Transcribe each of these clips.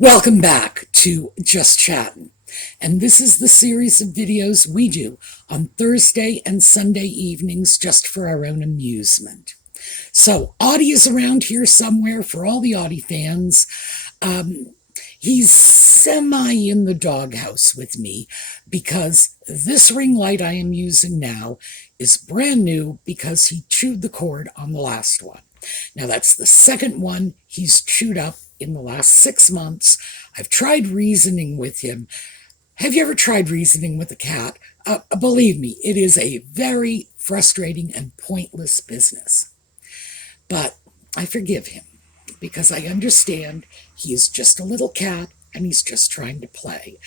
Welcome back to Just Chattin', and this is the series of videos we do on Thursday and Sunday evenings just for our own amusement. So Audie is around here somewhere for all the Audie fans. He's semi in the doghouse with me because this ring light I am using now is brand new because he chewed the cord on the last one. Now that's the second one he's chewed up in the last 6 months. I've tried reasoning with him. Have you ever tried reasoning with a cat? Believe me, it is a very frustrating and pointless business. But I forgive him because I understand he is just a little cat and he's just trying to play.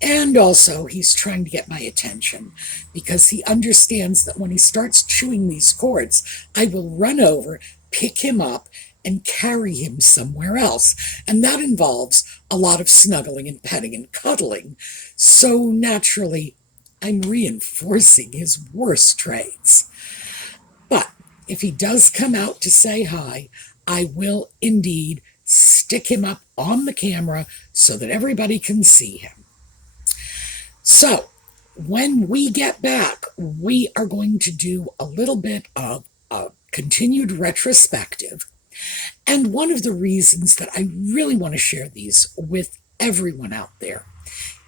And also he's trying to get my attention because he understands that when he starts chewing these cords, I will run over, pick him up, and carry him somewhere else. And that involves a lot of snuggling and petting and cuddling. So naturally, I'm reinforcing his worst traits. But if he does come out to say hi, I will indeed stick him up on the camera so that everybody can see him. So when we get back, we are going to do a little bit of a continued retrospective. And one of the reasons that I really want to share these with everyone out there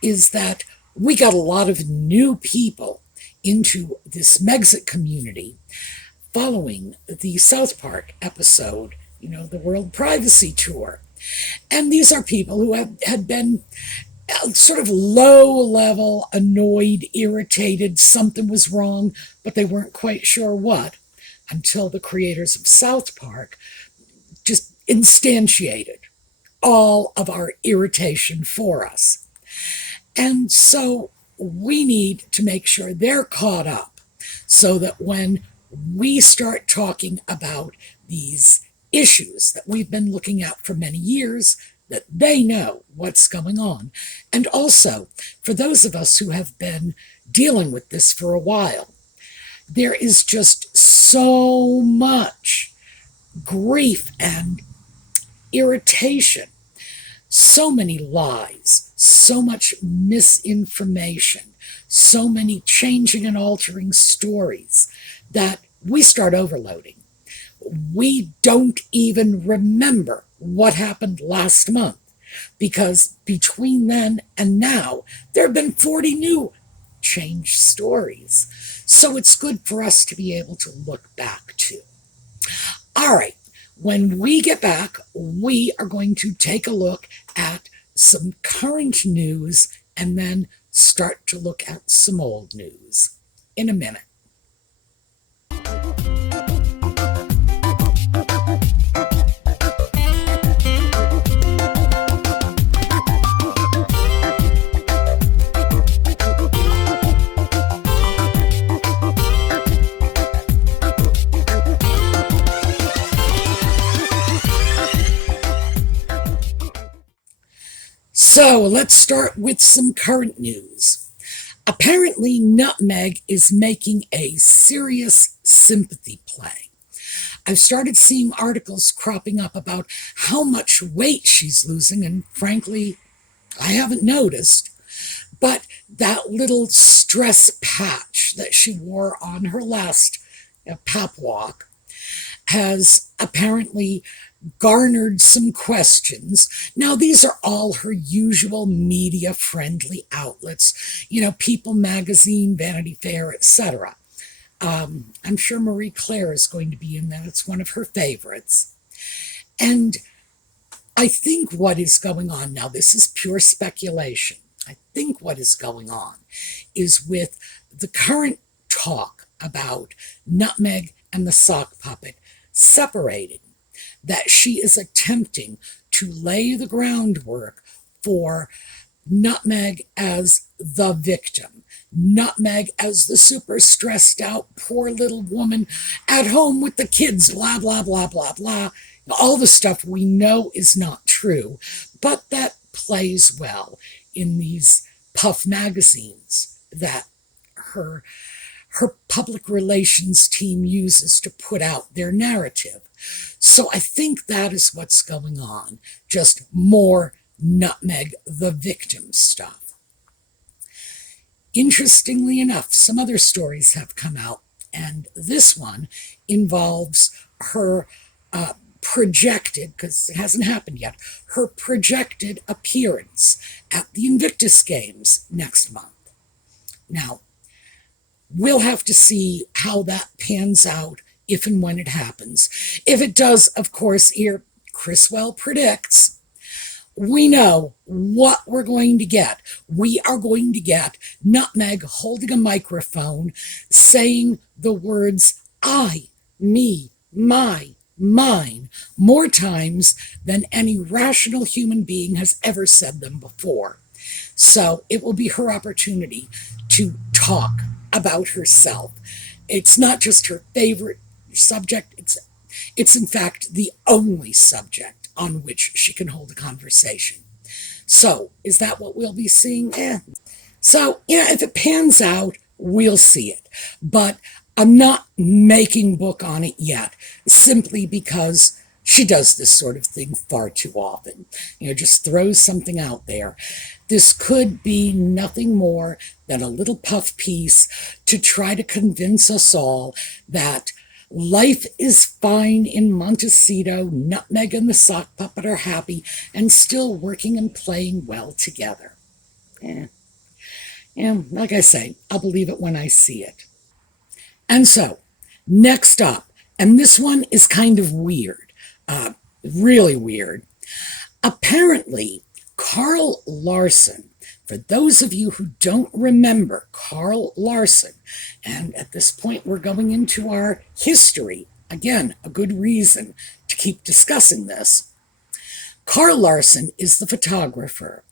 is that we got a lot of new people into this Megxit community following the South Park episode, the World Privacy Tour. And these are people who had been sort of low-level, annoyed, irritated, something was wrong, but they weren't quite sure what, until the creators of South Park just instantiated all of our irritation for us. And so we need to make sure they're caught up so that when we start talking about these issues that we've been looking at for many years, that they know what's going on. And also, for those of us who have been dealing with this for a while, there is just so much grief and irritation, so many lies, so much misinformation, so many changing and altering stories that we start overloading. We don't even remember what happened last month because between then and now, there have been 40 new changed stories. So it's good for us to be able to look back to. All right, when we get back, we are going to take a look at some current news and then start to look at some old news in a minute. So let's start with some current news. Apparently, Nutmeg is making a serious sympathy play. I've started seeing articles cropping up about how much weight she's losing, and frankly, I haven't noticed. But that little stress patch that she wore on her last pap walk has apparently garnered some questions. Now, these are all her usual media-friendly outlets, People Magazine, Vanity Fair, etc. I'm sure Marie Claire is going to be in that. It's one of her favorites. And I think what is going on now, this is pure speculation. I think what is going on is with the current talk about Nutmeg and the sock puppet separating, that she is attempting to lay the groundwork for Nutmeg as the victim, Nutmeg as the super stressed out poor little woman at home with the kids, blah, blah, blah, blah, blah. All the stuff we know is not true, but that plays well in these puff magazines that her public relations team uses to put out their narrative. So I think that is what's going on, just more Nutmeg the victim stuff. Interestingly enough, some other stories have come out, and this one involves her projected, because it hasn't happened yet, her projected appearance at the Invictus Games next month. Now, we'll have to see how that pans out if and when it happens. If it does, of course, here, Criswell predicts, we know what we're going to get. We are going to get Nutmeg holding a microphone saying the words I, me, my, mine more times than any rational human being has ever said them before. So it will be her opportunity to talk about herself. It's not just her favorite subject, it's in fact the only subject on which she can hold a conversation. So, is that what we'll be seeing? So, if it pans out, we'll see it. But I'm not making book on it yet, simply because she does this sort of thing far too often. Just throws something out there. This could be nothing more than a little puff piece to try to convince us all that life is fine in Montecito, Nutmeg and the sock puppet are happy and still working and playing well together. Like I say, I'll believe it when I see it. And so, next up, and this one is kind of weird, really weird. Apparently, Carl Larson, for those of you who don't remember Carl Larson, and at this point we're going into our history, again, a good reason to keep discussing this. Carl Larson is the photographer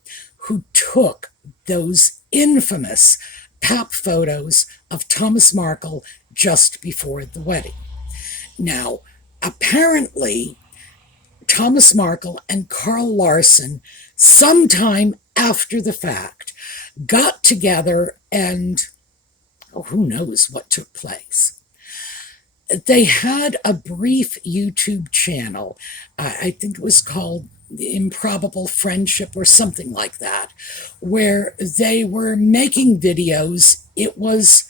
who took those infamous pap photos of Thomas Markle just before the wedding. Now, apparently, Thomas Markle and Carl Larson, sometime after the fact, got together and, who knows what took place. They had a brief YouTube channel. I think it was called Improbable Friendship or something like that, where they were making videos. It was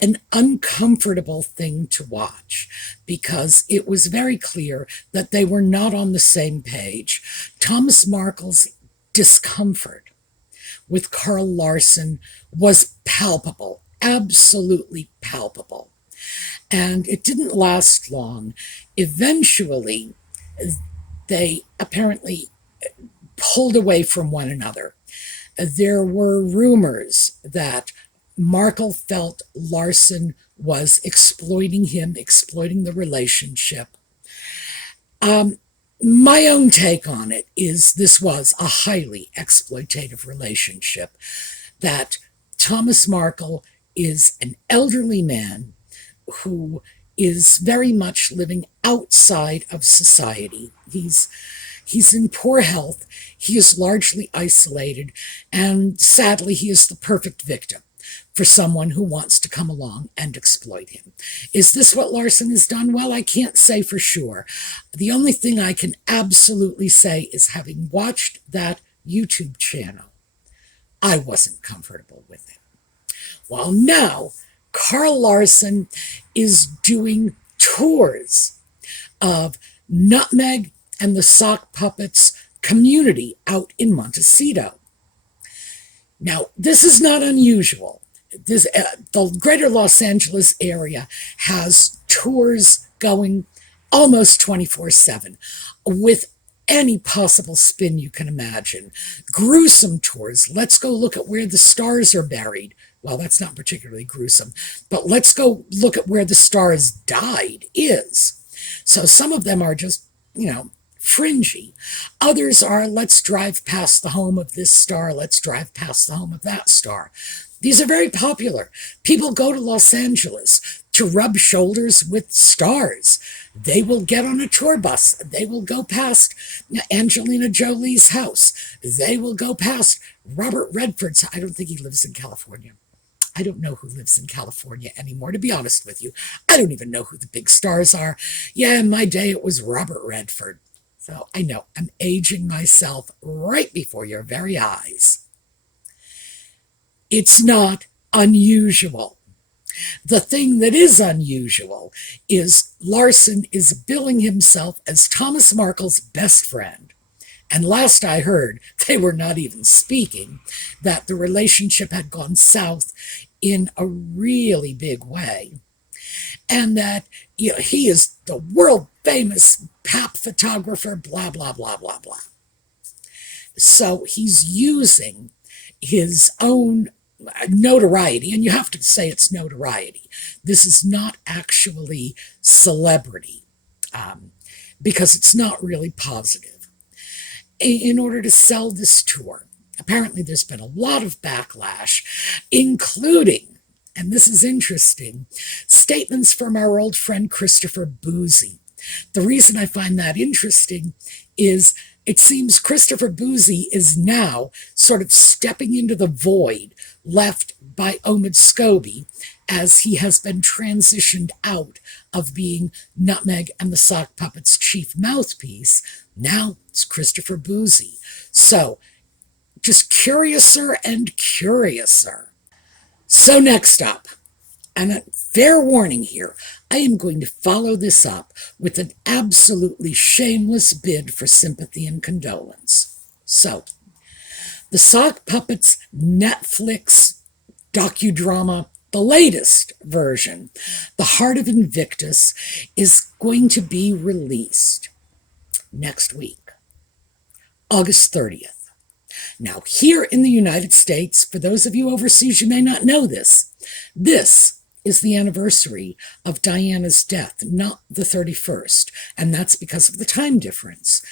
an uncomfortable thing to watch because it was very clear that they were not on the same page. Thomas Markle's discomfort with Carl Larson was palpable, absolutely palpable. And it didn't last long. Eventually, they apparently pulled away from one another. There were rumors that Markle felt Larson was exploiting him, exploiting the relationship. My own take on it is this was a highly exploitative relationship, that Thomas Markle is an elderly man who is very much living outside of society. He's in poor health, he is largely isolated, and sadly he is the perfect victim for someone who wants to come along and exploit him. Is this what Larson has done? Well, I can't say for sure. The only thing I can absolutely say is, having watched that YouTube channel, I wasn't comfortable with it. Well, now Carl Larson is doing tours of Nutmeg and the Sock Puppets community out in Montecito. Now, this is not unusual. The greater Los Angeles area has tours going almost 24/7 with any possible spin you can imagine. Gruesome tours. Let's go look at where the stars are buried. Well, that's not particularly gruesome, but let's go look at where the stars died is. So some of them are just, fringy. Others are, let's drive past the home of this star, let's drive past the home of that star. These are very popular. People go to Los Angeles to rub shoulders with stars. They will get on a tour bus. They will go past Angelina Jolie's house. They will go past Robert Redford's. I don't think he lives in California. I don't know who lives in California anymore, to be honest with you. I don't even know who the big stars are. Yeah, in my day, it was Robert Redford. So I know I'm aging myself right before your very eyes. It's not unusual. The thing that is unusual is Larson is billing himself as Thomas Markle's best friend. And last I heard, they were not even speaking, that the relationship had gone south in a really big way. And that he is the world famous pap photographer, blah, blah, blah, blah, blah. So he's using his own notoriety, and you have to say it's notoriety. This is not actually celebrity, because it's not really positive, in order to sell this tour. Apparently there's been a lot of backlash, including, and this is interesting, statements from our old friend Christopher Boozy. The reason I find that interesting is it seems Christopher Boozy is now sort of stepping into the void left by Omid Scobie, as he has been transitioned out of being Nutmeg and the Sock Puppet's chief mouthpiece. Now it's Christopher Boozy. So just curiouser and curiouser. So next up, and a fair warning here, I am going to follow this up with an absolutely shameless bid for sympathy and condolence. So, the Sock Puppets Netflix docudrama, the latest version, The Heart of Invictus, is going to be released next week, August 30th. Now, here in the United States, for those of you overseas, you may not know this, this is the anniversary of Diana's death, not the 31st, and that's because of the time difference.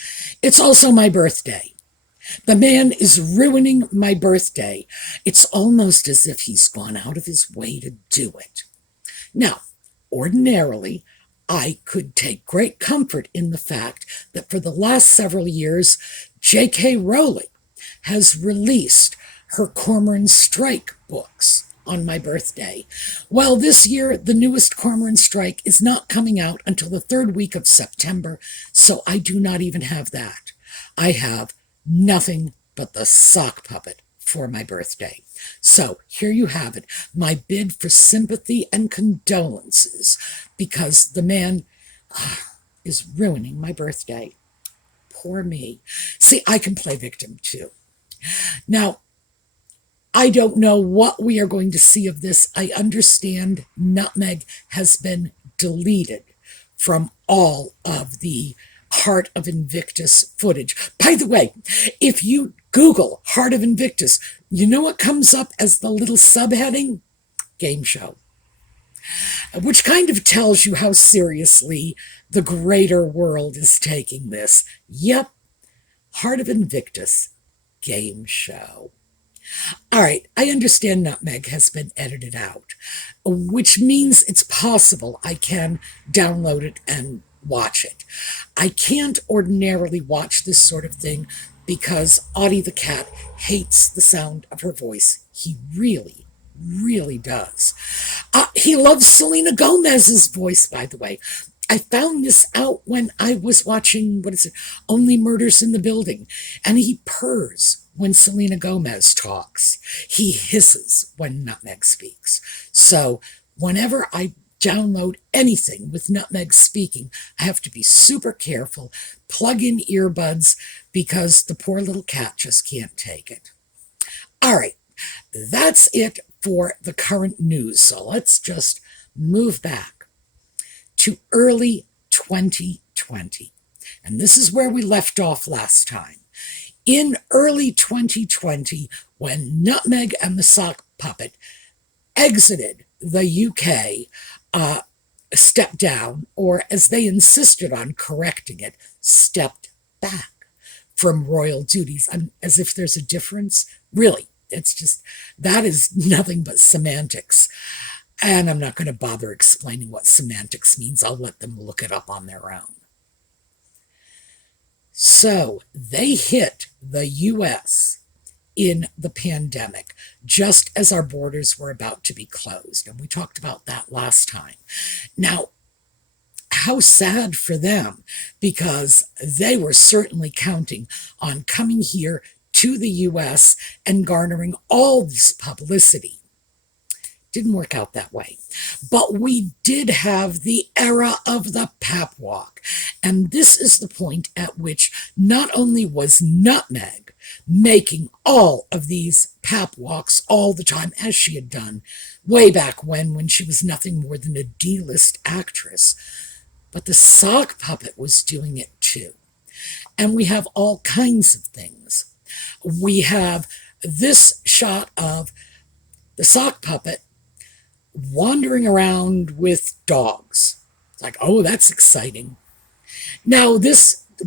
It's also my birthday. The man is ruining my birthday. It's almost as if he's gone out of his way to do it. Now, ordinarily, I could take great comfort in the fact that for the last several years, J.K. Rowling has released her Cormoran Strike books on my birthday. Well, this year, the newest Cormoran Strike is not coming out until the third week of September, so I do not even have that. I have nothing but the Sock Puppet for my birthday. So here you have it, my bid for sympathy and condolences, because the man is ruining my birthday. Poor me. See, I can play victim too. Now, I don't know what we are going to see of this. I understand Nutmeg has been deleted from all of the Heart of Invictus footage. By the way, if you Google Heart of Invictus, you know what comes up as the little subheading? Game show. Which kind of tells you how seriously the greater world is taking this. Yep, Heart of Invictus, game show. All right, I understand Nutmeg has been edited out, which means it's possible I can download it and watch it. I can't ordinarily watch this sort of thing because Audie the cat hates the sound of her voice. He really, really does. He loves Selena Gomez's voice, by the way. I found this out when I was watching, Only Murders in the Building, and he purrs when Selena Gomez talks. He hisses when Nutmeg speaks. So whenever I download anything with Nutmeg speaking, I have to be super careful, plug in earbuds, because the poor little cat just can't take it. All right, that's it for the current news. So let's just move back to early 2020. And this is where we left off last time. In early 2020, when Nutmeg and the Sock Puppet exited the UK, stepped down, or as they insisted on correcting it, stepped back from royal duties, as if there's a difference. Really, it's just, that is nothing but semantics. And I'm not going to bother explaining what semantics means. I'll let them look it up on their own. So they hit the U.S. in the pandemic, just as our borders were about to be closed. And we talked about that last time. Now, how sad for them, because they were certainly counting on coming here to the US and garnering all this publicity. Didn't work out that way. But we did have the era of the pap walk. And this is the point at which not only was Nutmeg making all of these pap walks all the time, as she had done way back when she was nothing more than a D-list actress, but the sock puppet was doing it too. And we have all kinds of things. We have this shot of the sock puppet wandering around with dogs. It's like, oh, that's exciting. Now,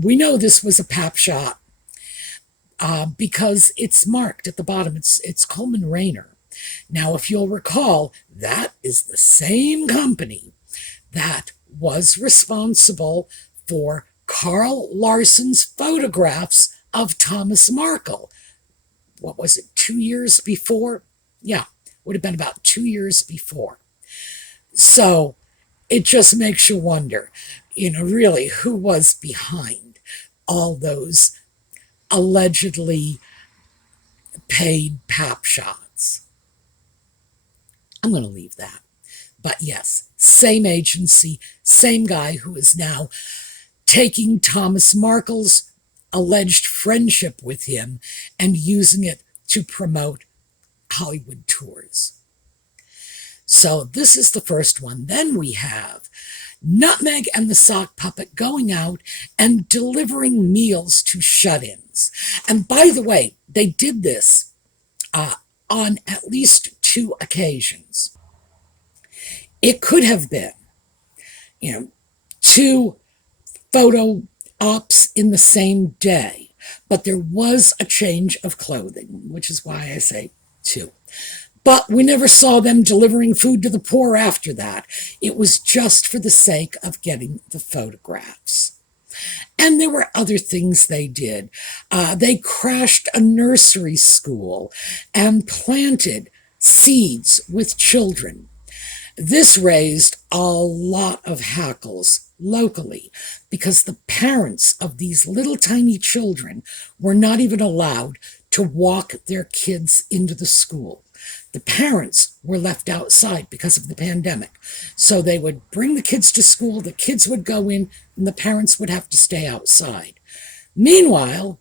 we know this was a pap shot because it's marked at the bottom. It's Coleman Rayner. Now, if you'll recall, that is the same company that was responsible for Carl Larson's photographs of Thomas Markle. What was it, 2 years before? Yeah, would have been about 2 years before. So it just makes you wonder, really, who was behind all those allegedly paid pap shots. I'm going to leave that. But yes, same agency, same guy who is now taking Thomas Markle's alleged friendship with him and using it to promote Hollywood tours. So this is the first one. Then we have Nutmeg and the sock puppet going out and delivering meals to shut-ins. And by the way, they did this on at least 2 occasions. It could have been, 2 photo ops in the same day, but there was a change of clothing, which is why I say 2. But we never saw them delivering food to the poor after that. It was just for the sake of getting the photographs. And there were other things they did. They crashed a nursery school and planted seeds with children. This raised a lot of hackles locally because the parents of these little tiny children were not even allowed to walk their kids into the school. The parents were left outside because of the pandemic. So they would bring the kids to school, the kids would go in, and the parents would have to stay outside. Meanwhile,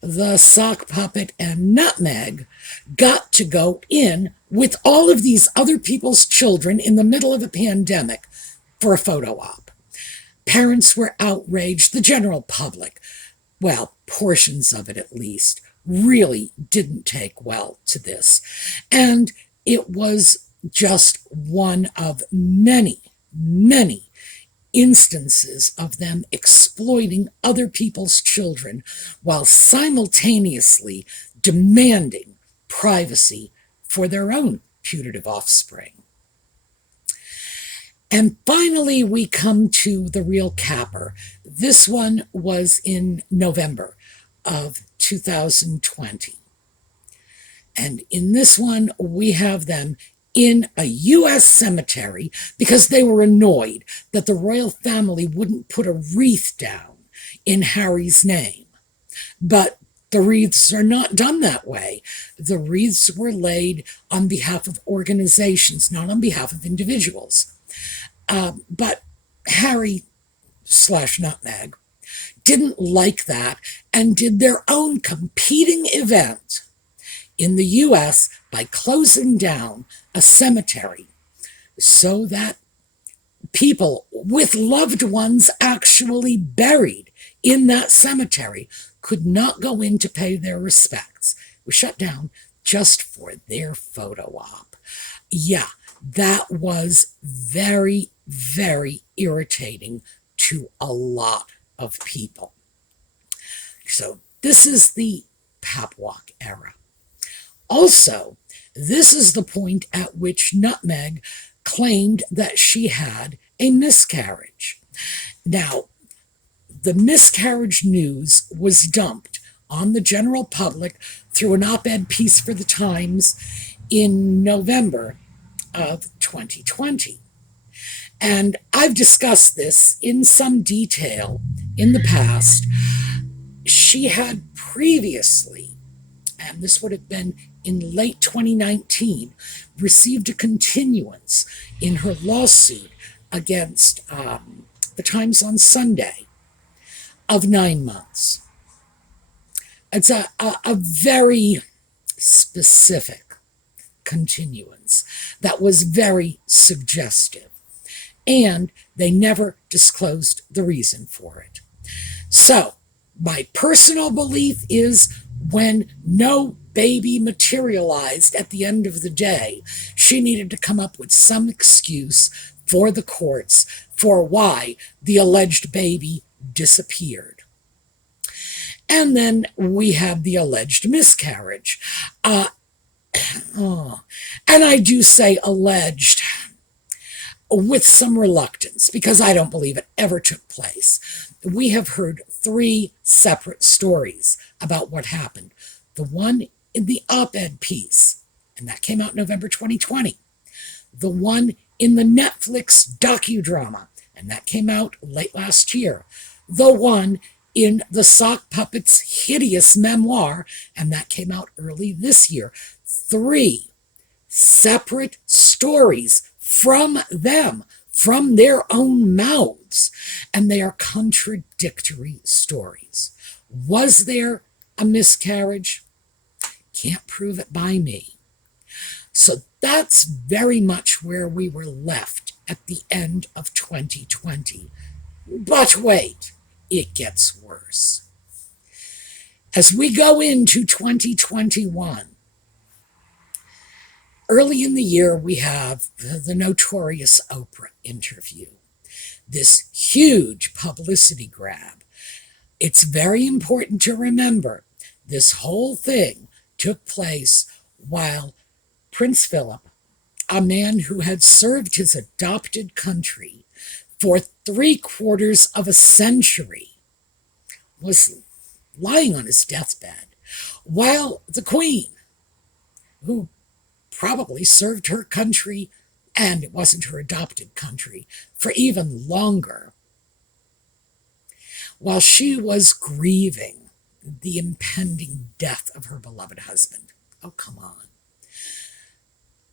the sock puppet and Nutmeg got to go in with all of these other people's children in the middle of a pandemic for a photo op. Parents were outraged. The general public, well, portions of it at least, really didn't take well to this. And it was just one of many, many instances of them exploiting other people's children while simultaneously demanding privacy for their own putative offspring. And finally, we come to the real capper. This one was in November of 2020. And in this one, we have them in a U.S. cemetery because they were annoyed that the royal family wouldn't put a wreath down in Harry's name. But the wreaths are not done that way. The wreaths were laid on behalf of organizations, not on behalf of individuals. But Harry/Nutmeg didn't like that and did their own competing event in the U.S. by closing down a cemetery so that people with loved ones actually buried in that cemetery could not go in to pay their respects. It was shut down just for their photo op. Yeah, that was very, very irritating to a lot of people. So this is the pap walk era. Also, this is the point at which Nutmeg claimed that she had a miscarriage. Now, the miscarriage news was dumped on the general public through an op-ed piece for the Times in November of 2020. And I've discussed this in some detail in the past. She had previously, and this would have been in late 2019, received a continuance in her lawsuit against the Times on Sunday of 9 months. It's a very specific continuance that was very suggestive, and they never disclosed the reason for it. So my personal belief is when no baby materialized at the end of the day, she needed to come up with some excuse for the courts for why the alleged baby disappeared. And then we have the alleged miscarriage. And I do say alleged with some reluctance, because I don't believe it ever took place. We have heard 3 separate stories about what happened. The one in the op-ed piece, and that came out November 2020. The one in the Netflix docudrama, and that came out late last year. The one in the sock puppet's hideous memoir, and that came out early this year. 3 separate stories from them, from their own mouths, and they are contradictory stories. Was there a miscarriage? Can't prove it by me. So that's very much where we were left at the end of 2020. But wait, it gets worse. As we go into 2021, early in the year, we have the notorious Oprah interview, this huge publicity grab. It's very important to remember this whole thing took place while Prince Philip, a man who had served his adopted country for 3/4 of a century, was lying on his deathbed, while the Queen, who probably served her country, and it wasn't her adopted country, for even longer, while she was grieving the impending death of her beloved husband. Oh, come on.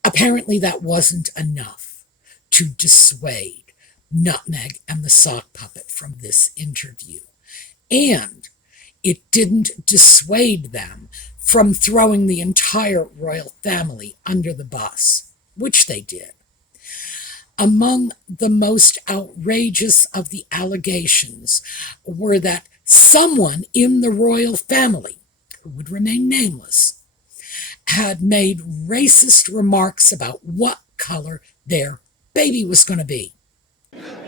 Apparently that wasn't enough to dissuade Nutmeg and the sock puppet from this interview. And it didn't dissuade them from throwing the entire royal family under the bus, which they did. Among the most outrageous of the allegations were that someone in the royal family, who would remain nameless, had made racist remarks about what color their baby was going to be.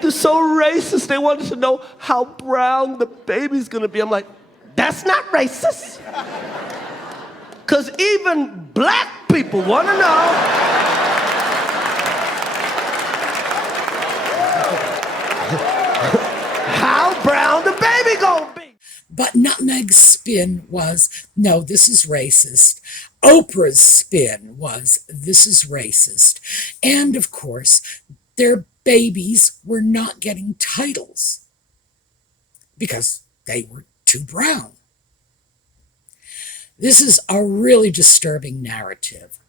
They're so racist. They wanted to know how brown the baby's going to be. I'm like, that's not racist. Because even black people want to know how brown the baby gonna be. But Nutmeg's spin was, no, this is racist. Oprah's spin was, this is racist. And of course, their babies were not getting titles because they were too brown. This is a really disturbing narrative.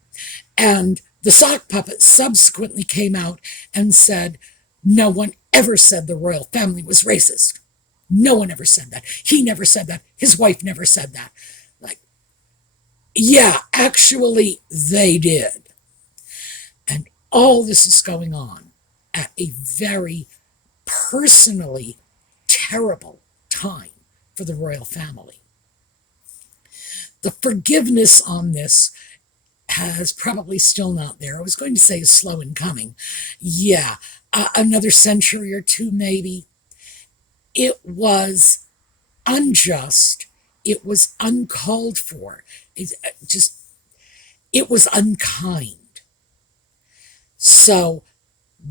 And the sock puppet subsequently came out and said, no one ever said the royal family was racist. No one ever said that. He never said that. His wife never said that. Like, yeah, actually they did. And all this is going on at a very personally terrible time for the royal family. The forgiveness on this has probably still not there. I was going to say is slow in coming. Yeah, another century or two maybe. It was unjust. It was uncalled for. It was unkind. So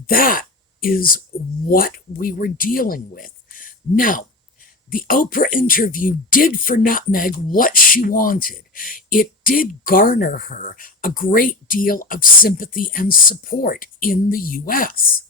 that is what we were dealing with. Now, the Oprah interview did for Nutmeg what she wanted. It did garner her a great deal of sympathy and support in the U.S.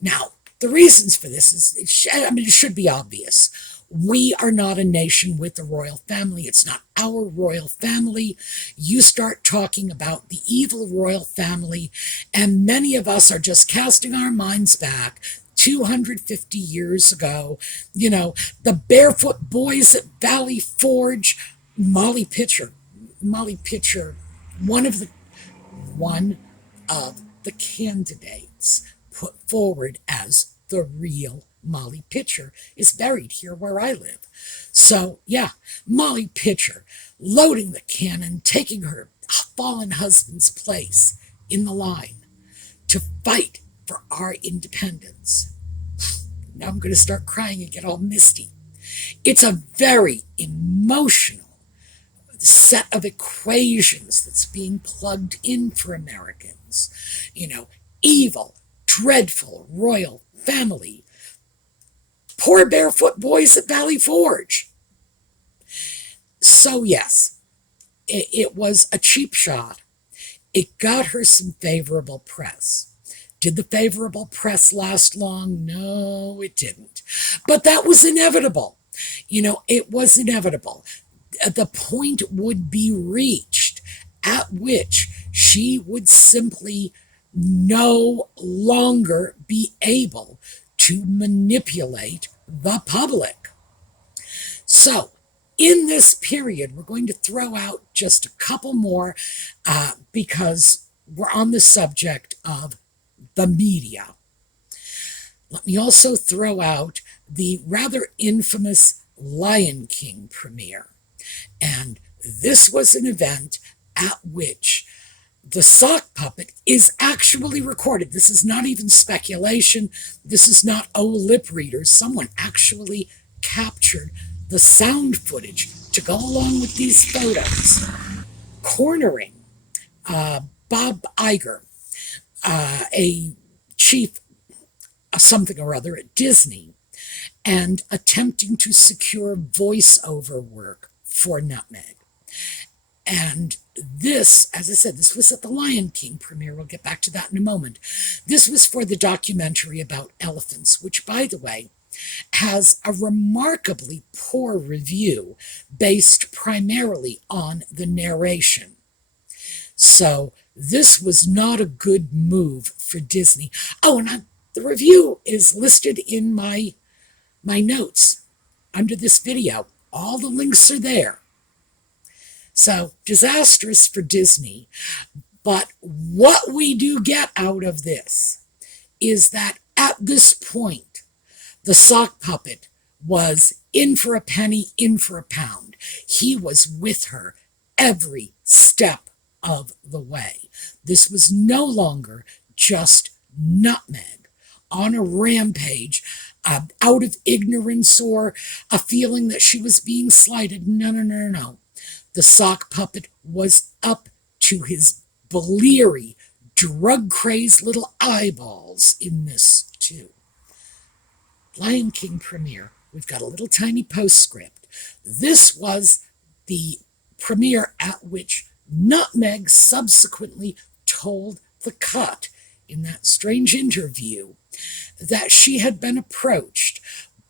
Now, the reasons for this it should be obvious. We are not a nation with a royal family. It's not our royal family. You start talking about the evil royal family, and many of us are just casting our minds back 250 years ago. The barefoot boys at Valley Forge, Molly Pitcher, one of the candidates put forward as the real Molly Pitcher, is buried here where I live. So, yeah, Molly Pitcher loading the cannon, taking her fallen husband's place in the line to fight for our independence. Now I'm going to start crying and get all misty. It's a very emotional set of equations that's being plugged in for Americans. Evil, dreadful royal family. Poor barefoot boys at Valley Forge. So yes, it was a cheap shot. It got her some favorable press. Did the favorable press last long? No, it didn't. But that was inevitable. It was inevitable. The point would be reached at which she would simply no longer be able to manipulate the public. So, in this period, we're going to throw out just a couple more because we're on the subject of the media. Let me also throw out the rather infamous Lion King premiere. And this was an event at which the sock puppet is actually recorded. This is not even speculation. This is not lip readers. Someone actually captured the sound footage to go along with these photos, cornering Bob Iger, a chief something or other at Disney, and attempting to secure voiceover work for Nutmeg. And this, as I said, this was at the Lion King premiere. We'll get back to that in a moment. This was for the documentary about elephants, which, by the way, has a remarkably poor review based primarily on the narration. So this was not a good move for Disney. Oh, and the review is listed in my notes under this video. All the links are there. So, disastrous for Disney. But what we do get out of this is that at this point, the sock puppet was in for a penny, in for a pound. He was with her every step of the way. This was no longer just Nutmeg on a rampage, out of ignorance or a feeling that she was being slighted. No. The sock puppet was up to his bleary, drug-crazed little eyeballs in this, too. Lion King premiere. We've got a little tiny postscript. This was the premiere at which Nutmeg subsequently told The Cut in that strange interview that she had been approached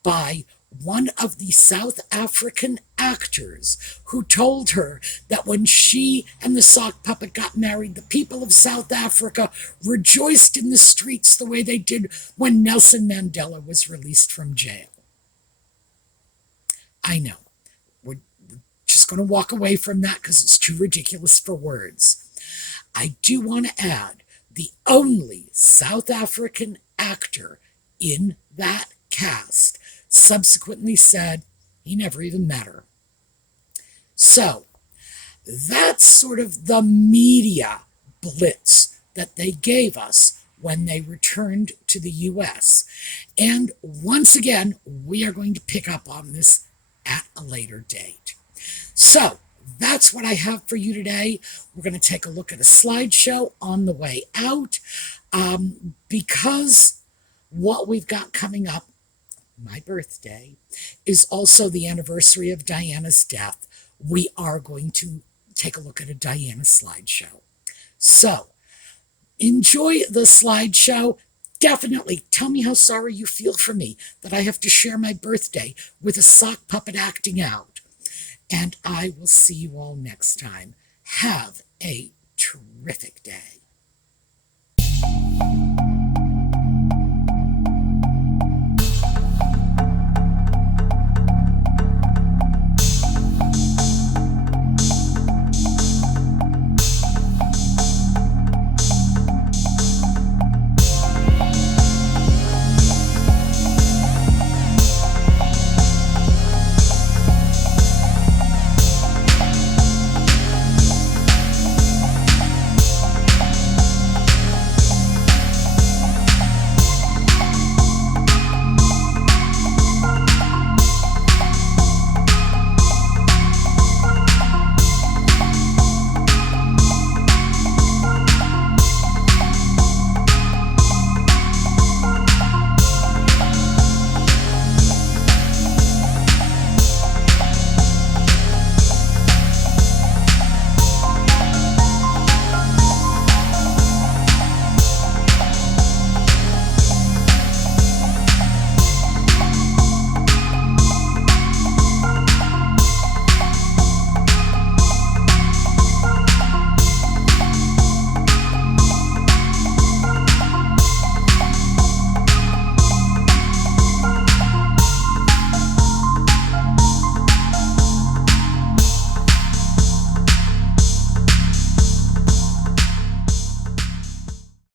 by one of the South African actors who told her that when she and the sock puppet got married, the people of South Africa rejoiced in the streets the way they did when Nelson Mandela was released from jail. I know. We're just going to walk away from that because it's too ridiculous for words. I do want to add the only South African actor in that cast subsequently said he never even met her. So that's sort of the media blitz that they gave us when they returned to the U.S. And once again, we are going to pick up on this at a later date. So that's what I have for you today. We're going to take a look at a slideshow on the way out because what we've got coming up, my birthday, is also the anniversary of Diana's death. We are going to take a look at a Diana slideshow. So, enjoy the slideshow. Definitely tell me how sorry you feel for me that I have to share my birthday with a sock puppet acting out. And I will see you all next time. Have a terrific day.